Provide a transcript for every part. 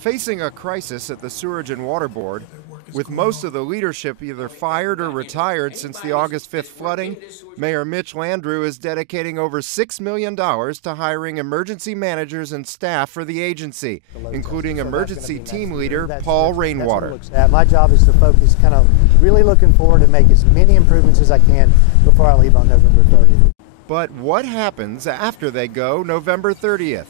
Facing a crisis at the Sewerage and Water Board, with most of the leadership either fired or retired since the August 5th flooding, Mayor Mitch Landrieu is dedicating over $6 million to hiring emergency managers and staff for the agency, including emergency team leader Paul Rainwater. My job is to focus, kind of really looking forward to make as many improvements as I can before I leave on November 30th. But what happens after they go November 30th?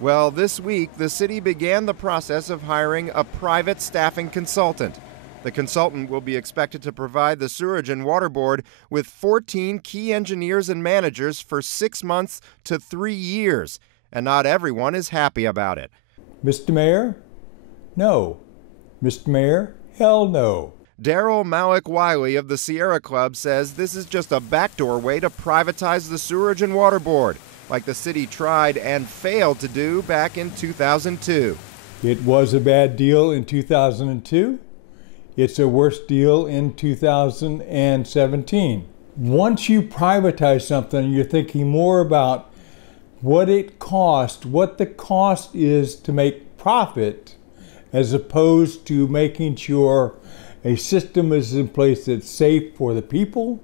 Well, this week, the city began the process of hiring a private staffing consultant. The consultant will be expected to provide the Sewerage and Water Board with 14 key engineers and managers for 6 months to 3 years, and not everyone is happy about it. Mr. Mayor? No. Mr. Mayor? Hell no. Daryl Malik-Wiley of the Sierra Club says this is just a backdoor way to privatize the Sewerage and Water Board, like the city tried and failed to do back in 2002. It was a bad deal in 2002. It's a worse deal in 2017. Once you privatize something, you're thinking more about what it costs, what the cost is to make profit, as opposed to making sure a system is in place that's safe for the people,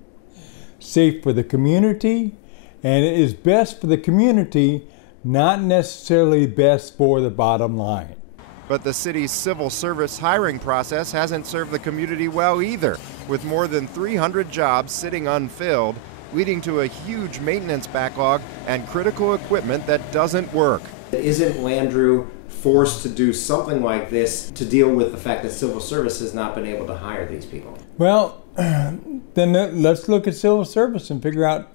safe for the community, and it is best for the community, not necessarily best for the bottom line. But the city's civil service hiring process hasn't served the community well either, with more than 300 jobs sitting unfilled, leading to a huge maintenance backlog and critical equipment that doesn't work. Isn't Landrieu forced to do something like this to deal with the fact that civil service has not been able to hire these people? Well, then let's look at civil service and figure out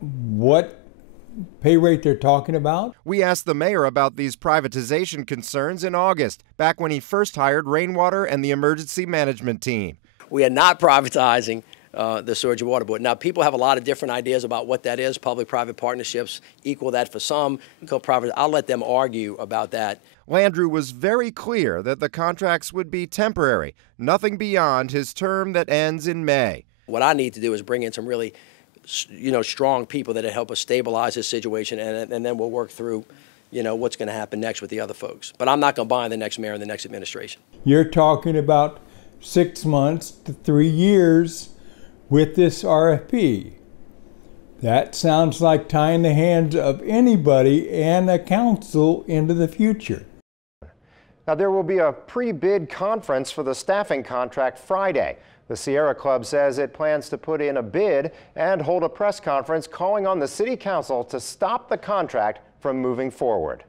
what pay rate they're talking about. We asked the mayor about these privatization concerns in August, back when he first hired Rainwater and the emergency management team. We are not privatizing the Sewerage and Water Board. Now, people have a lot of different ideas about what that is. Public-private partnerships equal that for some. Co-private, I'll let them argue about that. Landrieu was very clear that the contracts would be temporary, nothing beyond his term that ends in May. What I need to do is bring in some really strong people that help us stabilize this situation, and then we'll work through, what's going to happen next with the other folks. But I'm not going to bind the next mayor and the next administration. You're talking about 6 months to 3 years with this RFP. That sounds like tying the hands of anybody and a council into the future. Now, there will be a pre-bid conference for the staffing contract Friday. The Sierra Club says it plans to put in a bid and hold a press conference calling on the City Council to stop the contract from moving forward.